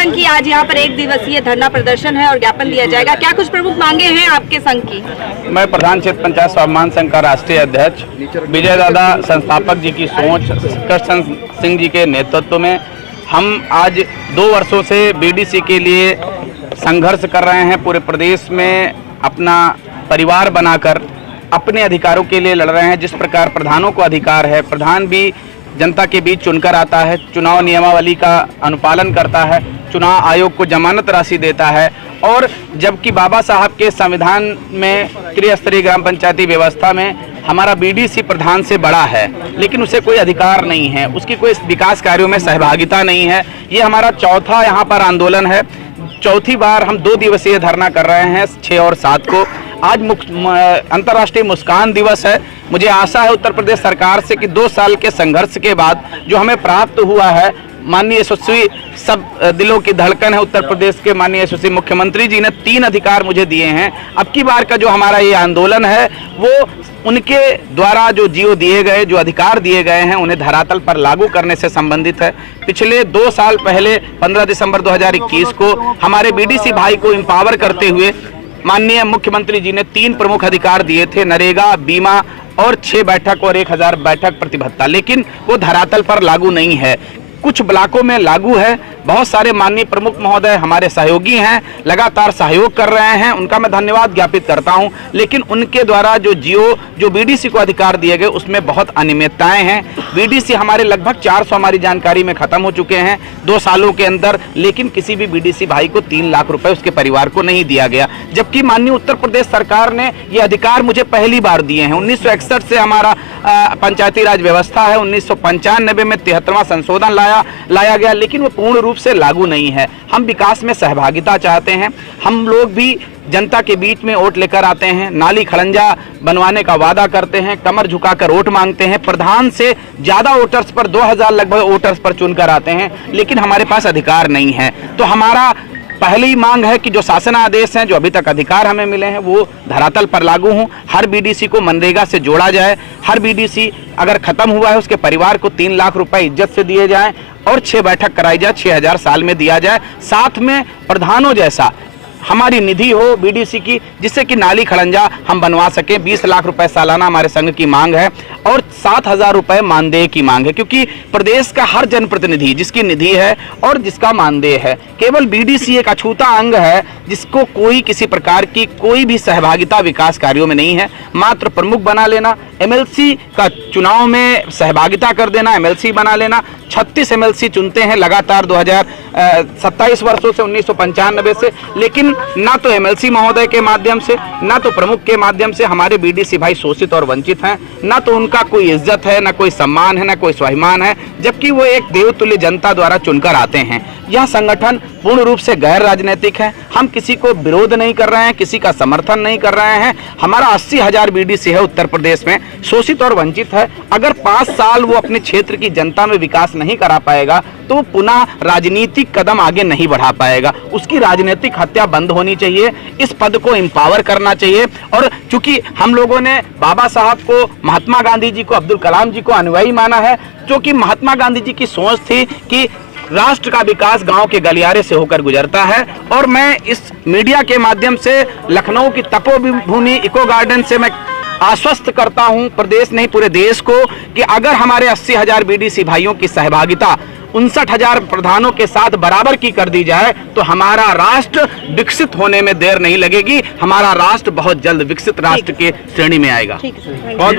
संघ की आज यहाँ पर 1 दिवसीय धरना प्रदर्शन है और ज्ञापन दिया जाएगा, क्या कुछ प्रमुख मांगे हैं आपके संघ की? मैं प्रधान क्षेत्र पंचायत स्वाभिमान संघ का राष्ट्रीय अध्यक्ष विजय दादा संस्थापक जी की सोच, कृष्ण सिंह जी के नेतृत्व में हम आज 2 वर्षों से बीडीसी के लिए संघर्ष कर रहे हैं। पूरे प्रदेश में अपना परिवार बनाकर अपने अधिकारों के लिए लड़ रहे हैं। जिस प्रकार प्रधानों को अधिकार है, प्रधान भी जनता के बीच चुनकर आता है, चुनाव नियमावली का अनुपालन करता है, चुनाव आयोग को जमानत राशि देता है, और जबकि बाबा साहब के संविधान में त्रिस्तरीय ग्राम पंचायती व्यवस्था में हमारा बीडीसी प्रधान से बड़ा है, लेकिन उसे कोई अधिकार नहीं है, उसकी कोई विकास कार्यों में सहभागिता नहीं है। ये हमारा चौथा यहाँ पर आंदोलन है। चौथी बार हम 2 दिवसीय धरना कर रहे हैं, 6 और 7 को। आज अंतर्राष्ट्रीय मुस्कान दिवस है। मुझे आशा है उत्तर प्रदेश सरकार से कि 2 साल के संघर्ष के बाद जो हमें प्राप्त हुआ है, माननीय यशस्वी, सब दिलों की धड़कन है उत्तर प्रदेश के माननीय यशस्वी मुख्यमंत्री जी ने 3 अधिकार मुझे दिए हैं। अब की बार का जो हमारा ये आंदोलन है वो उनके द्वारा जो जियो दिए गए, जो अधिकार दिए गए हैं, उन्हें धरातल पर लागू करने से संबंधित है। पिछले 2 साल पहले 15 दिसंबर 2021 को हमारे बीडीसी भाई को एम्पावर करते हुए माननीय मुख्यमंत्री जी ने 3 प्रमुख अधिकार दिए थे, नरेगा, बीमा और 6 बैठक और 1000 बैठक प्रतिभत्ता, लेकिन वो धरातल पर लागू नहीं है। कुछ ब्लॉकों में लागू है। बहुत सारे माननीय प्रमुख महोदय हमारे सहयोगी हैं, लगातार सहयोग कर रहे हैं, उनका मैं धन्यवाद ज्ञापित करता हूं, लेकिन उनके द्वारा जो बीडीसी को अधिकार दिए गए उसमें बहुत अनियमितताएं हैं। बीडीसी हमारे लगभग 400 हमारी जानकारी में खत्म हो चुके हैं 2 सालों के अंदर, लेकिन किसी भी बीडीसी भाई को 3 लाख रुपए उसके परिवार को नहीं दिया गया, जबकि माननीय उत्तर प्रदेश सरकार ने ये अधिकार मुझे पहली बार दिए हैं। 1961 से हमारा पंचायती राज व्यवस्था है, 1995 में 73वां संशोधन लाया गया, लेकिन वो पूर्ण रूप से लागू नहीं है। हम विकास में सहभागिता चाहते हैं। हम लोग भी जनता के बीच में वोट लेकर आते हैं, नाली खड़ंजा बनवाने का वादा करते हैं, कमर झुकाकर वोट मांगते हैं, प्रधान से ज्यादा वोटर्स पर 2000 लगभग वोटर्स पर चुनकर आते हैं, लेकिन हमारे पास अधिकार नहीं है। तो हमारा पहली मांग है कि जो शासनादेश हैं, जो अभी तक अधिकार हमें मिले हैं, वो धरातल पर लागू हों। हर बीडीसी को मनरेगा से जोड़ा जाए। हर बीडीसी अगर खत्म हुआ है उसके परिवार को 3 लाख रुपए इज्जत से दिए जाएं और 6 बैठक कराई जाए, 6000 साल में दिया जाए। साथ में प्रधानों जैसा हमारी निधि हो बीडीसी की, जिससे कि नाली खड़ंजा हम बनवा सकें। 20 लाख रुपए सालाना हमारे संघ की मांग है और 7000 रुपए मानदेय की मांग है, क्योंकि प्रदेश का हर जनप्रतिनिधि जिसकी निधि है और जिसका मानदेय है, केवल बीडीसी एक अछूता अंग है जिसको कोई किसी प्रकार की कोई भी सहभागिता विकास कार्यों में नहीं है। मात्र प्रमुख बना लेना, एमएलसी का चुनाव में सहभागिता कर देना, एमएलसी बना लेना। 36 एमएलसी चुनते हैं लगातार 27 वर्षों से 1995 से, लेकिन ना तो एमएलसी महोदय के माध्यम से, ना तो प्रमुख के माध्यम से हमारे बीडीसी भाई शोषित और वंचित हैं। ना तो उनका कोई इज्जत है, ना कोई सम्मान है, ना कोई स्वाभिमान है, जबकि वो एक देवतुल्य जनता द्वारा चुनकर आते हैं। यह संगठन पूर्ण रूप से गैर राजनीतिक है। हम किसी को विरोध नहीं कर रहे हैं, किसी का समर्थन नहीं कर रहे हैं। हमारा 80,000 बीडीसी है उत्तर प्रदेश में, शोषित और वंचित है। अगर 5 साल वो अपने क्षेत्र की जनता में विकास नहीं करा पाएगा तो पुनः राजनीतिक कदम आगे नहीं बढ़ा पाएगा। उसकी राजनीतिक हत्या बंद होनी चाहिए। इस पद को एम्पावर करना चाहिए। और चूंकि हम लोगों ने बाबा साहब को, महात्मा गांधी जी को, अब्दुल कलाम जी को अनुयायी माना है, जो कि महात्मा गांधी जी की सोच थी कि राष्ट्र का विकास गांव के गलियारे से होकर गुजरता है। और मैं इस मीडिया के माध्यम से लखनऊ की तपोभूमि इको गार्डन से मैं आश्वस्त करता हूं प्रदेश नहीं पूरे देश को कि अगर हमारे 80,000 बीडीसी भाइयों की सहभागिता 59,000 प्रधानों के साथ बराबर की कर दी जाए तो हमारा राष्ट्र विकसित होने में देर नहीं लगेगी। हमारा राष्ट्र बहुत जल्द विकसित राष्ट्र के श्रेणी में आएगा। बहुत बहुत